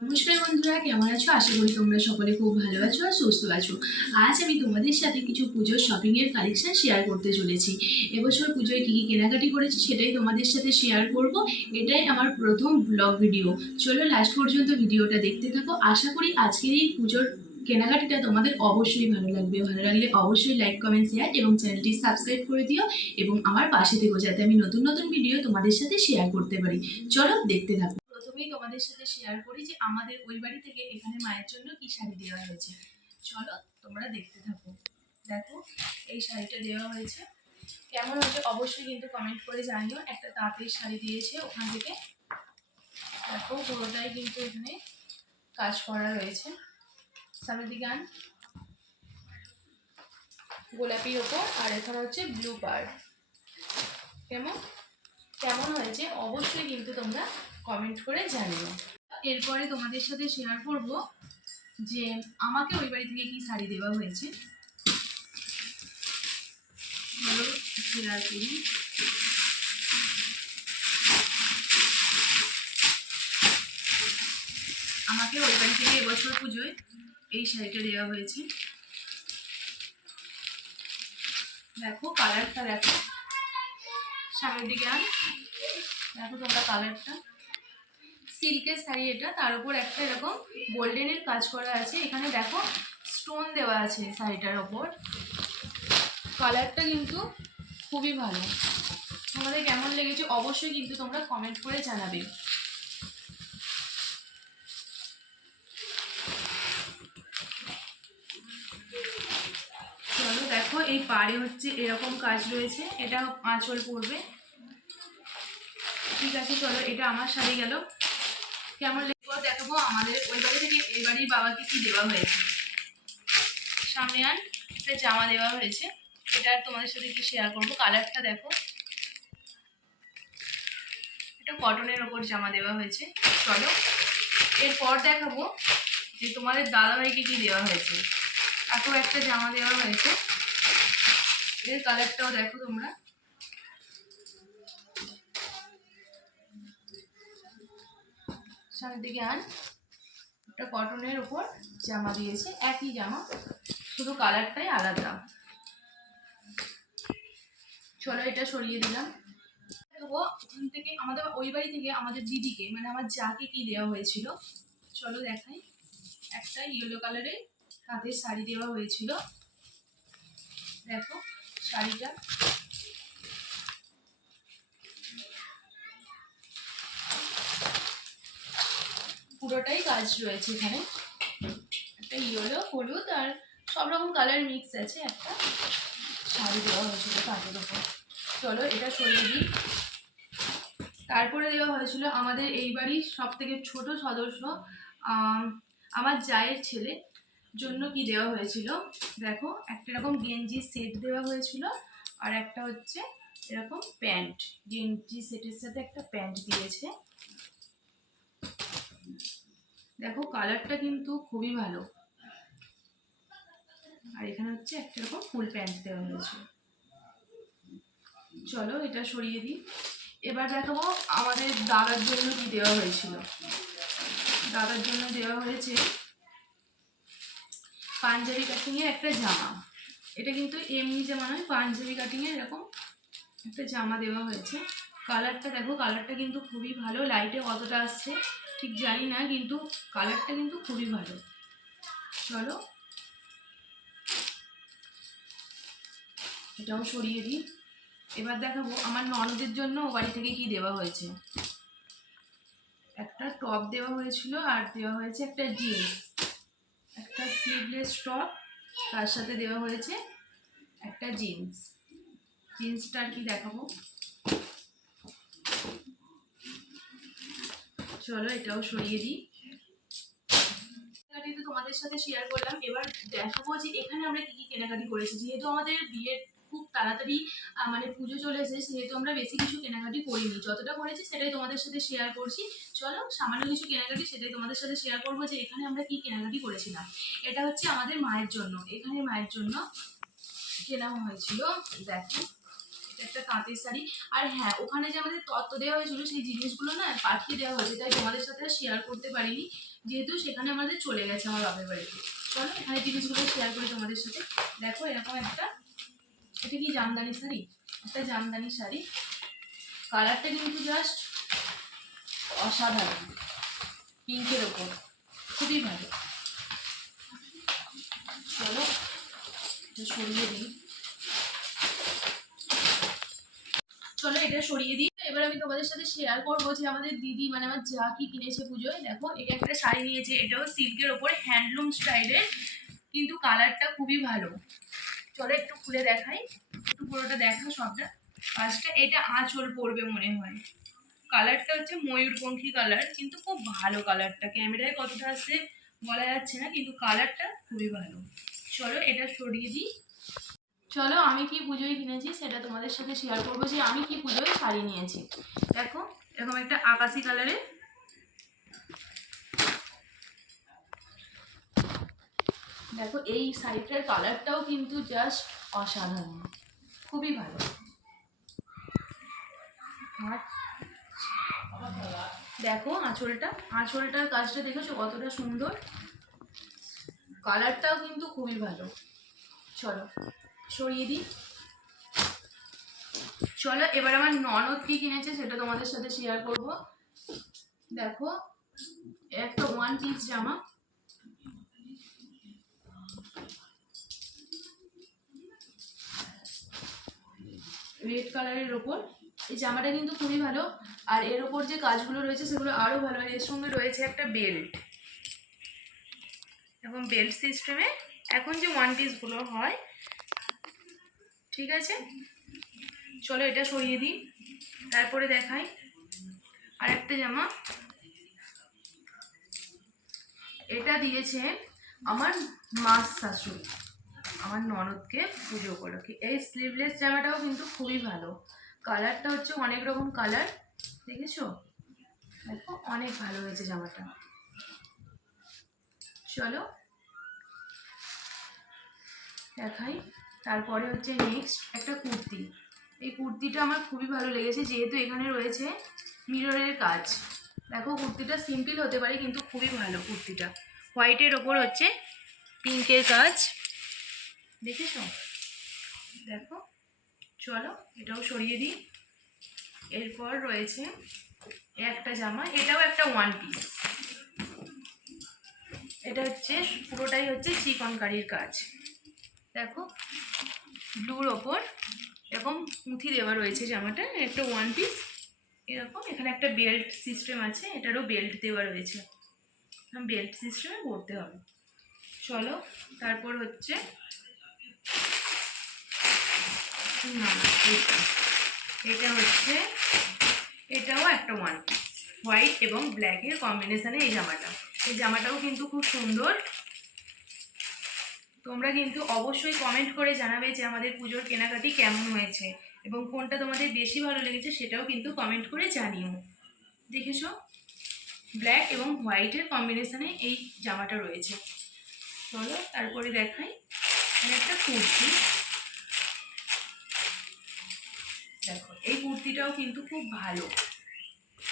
নমস্কার বন্ধুরা, কেমন আছো? আশা করি তোমরা সকলে খুব ভালো আছো আর সুস্থ আছো। আজ আমি তোমাদের সাথে কিছু পুজোর শপিং এর কালেকশন শেয়ার করতে চলেছি। এবছর পুজোয় কি কি কেনাকাটি করেছি সেটাই তোমাদের সাথে শেয়ার করব। এটাই আমার প্রথম ব্লগ ভিডিও। চলো লাস্ট পর্যন্ত ভিডিওটা দেখতে থাকো। আশা করি আজকের এই পুজোর কেনাকাটিটা তোমাদের অবশ্যই ভালো লাগবে। ভালো লাগলে অবশ্যই লাইক, কমেন্ট, শেয়ার এবং চ্যানেলটি সাবস্ক্রাইব করে দিও এবং আমার পাশে থেকো যাতে আমি নতুন নতুন ভিডিও তোমাদের সাথে শেয়ার করতে পারি। চলো দেখতে থাকো। প্রথমেই তোমাদের সাথে শেয়ার করি যে আমাদের ওই বাড়ি থেকে এখানে মায়ের জন্য কি শাড়ি দেওয়া হয়েছে। চলো তোমরা দেখতে থাকো। দেখো, এই শাড়িটা দেওয়া হয়েছে, কেমন হয়েছে অবশ্যই কিন্তু কমেন্ট করে জানিও। একটা তাঁতের শাড়ি দিয়েছে ওখান থেকে। দেখো পুরোটাই কিন্তু এখানে কাজ করা রয়েছে। সামনের দিকে আন, গোলাপির ওপর, আর এখানে হচ্ছে ব্লু পাড়। কেমন কেমন হয়েছে অবশ্যই কিন্তু তোমরা কমেন্ট করে জানিও। এরপরে তোমাদের সাথে শেয়ার করব যে আমাকে ওই বাড়ি থেকে কি শাড়ি দেওয়া হয়েছে। ভালো শেয়ার করি। আমাকে ওই বাড়ি থেকে এবছর পুজোয় এই শাড়িটা দেওয়া হয়েছে। দেখো কালারটা, দেখো সামনের দিকে আন, দেখো তোমরা কালারটা। সিল্কের শাড়ি এটা, তার উপর একটা এরকম গোল্ডেনের কাজ করা আছে। এখানে দেখো স্টোন দেওয়া আছে শাড়িটার ওপর। কালারটা কিন্তু খুবই ভালো। তোমাদের কেমন লেগেছে অবশ্যই কিন্তু তোমরা কমেন্ট করে জানাবে। চলো দেখো, এই পাড়ে হচ্ছে এরকম কাজ রয়েছে, এটা আঁচল পড়বে। ঠিক আছে, চলো এটা আমার শাড়ি গেল। কেমন লেগে দেখাবো আমাদের ওই বাড়ি থেকে এই বাড়ির বাবাকে কি দেওয়া হয়েছে। সামনে আন, একটা জামা দেওয়া হয়েছে, এটা তোমাদের সাথে কি শেয়ার করবো। কালারটা দেখো, এটা কটনের ওপর জামা দেওয়া হয়েছে। চলো এরপর দেখাবো যে তোমাদের দাদাভাইকে কি দেওয়া হয়েছে। তাকেও একটা জামা দেওয়া হয়েছে, এর কালারটাও দেখো তোমরা। সামনের দিকে আন, একটা কটনের উপর জামা দিয়েছে, একই জামা, শুধু কালারটাই আলাদা। চলো এটা সরিয়ে দিলাম। ওখান থেকে আমাদের ওই বাড়ি থেকে আমাদের দিদিকে মানে আমার যাকে কি দেওয়া হয়েছিল চলো দেখাই। একটা ইয়েলো কালারের হাতের শাড়ি দেওয়া হয়েছিল। দেখো শাড়িটা পুরোটাই কাজ রয়েছে এখানে। একটা ইয়েলো, হলুদ আর সব রকম কালার মিক্স আছে। একটা শাড়ি দেওয়া হয়েছিল কাঁধের ওপর। চলো এটা সরিয়ে দিই। তারপরে দেওয়া হয়েছিল আমাদের এই বাড়ির সব থেকে ছোট সদস্য আমার জায়ের ছেলে জন্য কি দেওয়া হয়েছিল। দেখো একটা এরকম গেঞ্জি সেট দেওয়া হয়েছিল, আর একটা হচ্ছে এরকম প্যান্ট, গেঞ্জি সেটের সাথে একটা প্যান্ট দিয়েছে। দেখো কালারটা কিন্তু খুবই ভালো। আর এখানে হচ্ছে একটা এরকম ফুল প্যান্ট দেওয়া হয়েছে। চলো এটা সরিয়ে দিই। এবার দেখাবো আমাদের দাদার জন্য কি দেওয়া হয়েছিল। দাদার জন্য দেওয়া হয়েছে পাঞ্জাবি কাটিংয়ের একটা জামা। এটা কিন্তু এমনি জামা নয়, পাঞ্জাবি কাটিংয়ের এরকম একটা জামা দেওয়া হয়েছে। কালারটা দেখো, কালারটা কিন্তু খুবই ভালো। লাইটে কতটা আসছে ঠিক জানি না, কিন্তু কালারটা কিন্তু খুবই ভালো। চলো এটাও সরিয়ে দিই। এবার দেখাবো আমার ননদের জন্য ও বাড়ি থেকে কি দেওয়া হয়েছে। একটা টপ দেওয়া হয়েছিল, আর দেওয়া হয়েছে একটা জিন্স, একটা স্লিভলেস টপ, তার সাথে দেওয়া হয়েছে একটা জিন্স। জিন্সটা আর কি দেখাবো। চলো এটাও সরিয়ে দিই। কেনাকাটি তোমাদের সাথে শেয়ার করলাম। এবার দেখাবো যে এখানে আমরা কি কি কেনাকাটি করেছি। যেহেতু আমাদের বিয়ের খুব তাড়াতাড়ি মানে পুজো চলে এসেছে, সেহেতু আমরা বেশি কিছু কেনাকাটি করিনি। যতটা করেছি সেটাই তোমাদের সাথে শেয়ার করছি। চলো সামান্য কিছু কেনাকাটি সেটাই তোমাদের সাথে শেয়ার করবো যে এখানে আমরা কি কেনাকাটি করেছিলাম। এটা হচ্ছে আমাদের মায়ের জন্য, এখানে মায়ের জন্য কেনা হয়েছিল। দেখো এটা একটা তাঁতের শাড়ি। আর হ্যাঁ, ওখানে যে আমাদের তত্ত্ব দেওয়া হয়েছিল সেই জিনিসগুলো না পাঠিয়ে দেওয়া হয়েছে, তাই তোমাদের সাথে শেয়ার করতে পারিনি। যেহেতু সেখানে আমাদের চলে গেছে আমার বাপের বাড়িতে। চলো এখানে জিনিসগুলো শেয়ার করি তোমাদের সাথে। দেখো এরকম একটা, এটা কি জামদানি শাড়ি, একটা জামদানি শাড়ি, কালারটা কিন্তু জাস্ট অসাধারণ, পিঙ্কের ওপর, খুবই ভালো। চলো সরিয়ে দিই, চলো এটা সরিয়ে দিই। এবার আমি তোমাদের সাথে শেয়ার করবো যে আমাদের দিদি মানে আমার যা কি কিনেছে পুজোয়। দেখো এটা একটা শাড়ি নিয়েছে, এটাও সিল্কের ওপর হ্যান্ডলুম স্টাইলের, কিন্তু কালারটা খুবই ভালো। চলো একটু খুলে দেখাই, একটু পুরোটা দেখা সবটা। ফার্স্টটা এটা আঁচল পড়বে মনে হয়, কালারটা হচ্ছে ময়ূরপঙ্খী কালার, কিন্তু খুব ভালো কালারটা, ক্যামেরায় কতটা আসছে বলা যাচ্ছে না, কিন্তু কালারটা খুবই ভালো। চলো এটা সরিয়ে দিই। চলো আমি কি পুজোয় কিনেছি সেটা তোমাদের সাথে শেয়ার করবো, যে আমি কি পুজোয় শাড়ি নিয়েছি। দেখো এরকম একটা আকাশি কালারের, দেখো এই শাড়িটার কালারটাও কিন্তু জাস্ট অসাধারণ, খুবই ভালো। আর দেখো আঁচলটার কাজটা দেখেছো কতটা সুন্দর, কালারটাও কিন্তু খুবই ভালো। চলো সরিয়ে দিই। চলো এবার আমার ননদ কি কিনেছে সেটা তোমাদের সাথে শেয়ার করব। দেখো একটা ওয়ান পিস জামা, রেড কালারের ওপর, এই জামাটা কিন্তু খুবই ভালো। আর এর ওপর যে কাজগুলো রয়েছে সেগুলো আরো ভালো। আর এর সঙ্গে রয়েছে একটা বেল্ট, এবং বেল্ট সিস্টেমে এখন যে ওয়ান পিসগুলো হয়, ঠিক আছে। চলো এটা সরিয়ে দিই, তারপরে দেখাই আর একটা জামা। এটা দিয়েছে আমার মাস শাশুড়ি আমার ননদকে পুজো উপলক্ষে। এই স্লিভলেস জামাটাও কিন্তু খুবই ভালো, কালারটা হচ্ছে অনেক রকম কালার, দেখেছো, দেখো অনেক ভালো হয়েছে জামাটা। চলো দেখাই। তারপরে হচ্ছে নেক্সট একটা কুর্তি, এই কুর্তিটা আমার খুবই ভালো লেগেছে, যেহেতু এখানে রয়েছে মিররের কাজ। দেখো কুর্তিটা সিম্পল হতে পারে কিন্তু খুবই ভালো কুর্তিটা, হোয়াইটের ওপর হচ্ছে পিঙ্কের কাজ, দেখেছো, দেখো। চলো এটাও সরিয়ে দিই। এরপর রয়েছে একটা জামা, এটাও একটা ওয়ান পিস, এটা হচ্ছে পুরোটাই হচ্ছে চিকনকারির কাজ। দেখো ব্লুর ওপর এরকম পুঁথি দেওয়া রয়েছে জামাটা, একটা ওয়ান পিস এরকম। এখানে একটা বেল্ট সিস্টেম আছে, এটারও বেল্ট দেওয়া রয়েছে, বেল্ট সিস্টেমে পরতে হবে। চলো তারপর হচ্ছে না, এটা হচ্ছে, এটাও একটা ওয়ান পিস, হোয়াইট এবং ব্ল্যাকের কম্বিনেশনে এই জামাটাও কিন্তু খুব সুন্দর। তোমরা কিন্তু অবশ্যই কমেন্ট করে জানাবে যে আমাদের পুজোর কেনাকাটি কেমন হয়েছে, এবং কোনটা তোমাদের বেশি ভালো লেগেছে সেটাও কিন্তু কমেন্ট করে জানিও। দেখেছো ব্ল্যাক এবং হোয়াইটের কম্বিনেশনে এই জামাটা রয়েছে। চলো তারপরে দেখাই একটা কুর্তি। দেখো এই কুর্তিটাও কিন্তু খুব ভালো,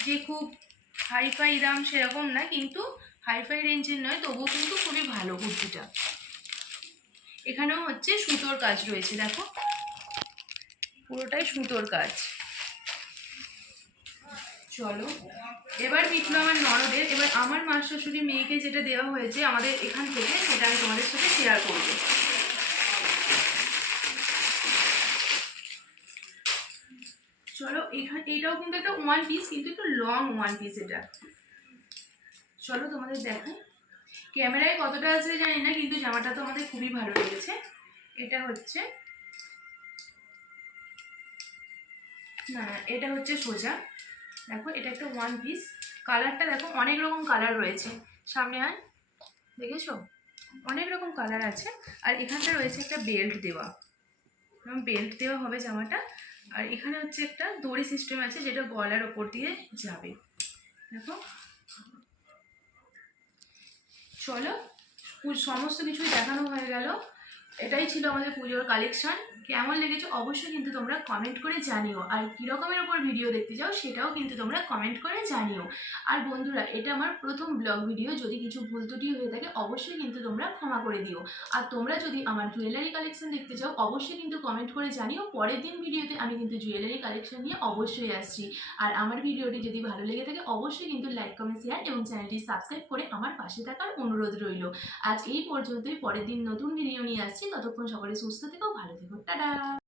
যে খুব হাইফাই দাম সেরকম না, কিন্তু হাইফাই রেঞ্জের নয়, তবুও কিন্তু খুবই ভালো কুর্তিটা। এখানেও হচ্ছে সুতোর কাজ রয়েছে, দেখো পুরোটাই সুতোর কাজ। চলো এবার মিটলো আমার ননদের, এবার আমার মা শাশুড়ি মেয়েকে যেটা দেওয়া হয়েছে আমাদের এখান থেকে, সেটা আমি তোমাদের সাথে শেয়ার করবো। চলো এটাও কিন্তু একটা ওয়ান পিস, কিন্তু একটু লং ওয়ান পিস এটা। চলো তোমাদের দেখাই, ক্যামেরায় কতটা আছে জানি না, কিন্তু জামাটা তো আমাদের খুবই ভালো লেগেছে। এটা হচ্ছে না, এটা হচ্ছে সোজা। দেখো এটা একটা ওয়ান পিস, কালারটা দেখো অনেক রকম কালার রয়েছে, সামনে আয়, দেখেছো অনেক রকম কালার আছে। আর এখানটা রয়েছে একটা বেল্ট দেওয়া, বেল্ট দেওয়া হবে জামাটা। আর এখানে হচ্ছে একটা দড়ি সিস্টেম আছে, যেটা গলার ওপর দিয়ে যাবে, দেখো। চলো সমস্ত কিছুই দেখানো হয়ে গেল, এটাই ছিল আমাদের পুজোর কালেকশন। কেমন লেগেছে অবশ্যই কিন্তু তোমরা কমেন্ট করে জানিও, আর কী রকমের ওপর ভিডিও দেখতে চাও সেটাও কিন্তু তোমরা কমেন্ট করে জানিও। আর বন্ধুরা, এটা আমার প্রথম ব্লগ ভিডিও, যদি কিছু ভুল ত্রুটি হয়ে থাকে অবশ্যই কিন্তু তোমরা ক্ষমা করে দিও। আর তোমরা যদি আমার জুয়েলারি কালেকশন দেখতে চাও অবশ্যই কিন্তু কমেন্ট করে জানিও, পরের দিন ভিডিওতে আমি কিন্তু জুয়েলারি কালেকশন নিয়ে অবশ্যই আসছি। আর আমার ভিডিওটি যদি ভালো লেগে থাকে অবশ্যই কিন্তু লাইক, কমেন্ট, শেয়ার এবং চ্যানেলটি সাবস্ক্রাইব করে আমার পাশে থাকার অনুরোধ রইল। আজ এই পর্যন্তই, পরের দিন নতুন ভিডিও নিয়ে আসছি। ততক্ষণ সকলে সুস্থ থেকো, ভালো থেকো, টাটা।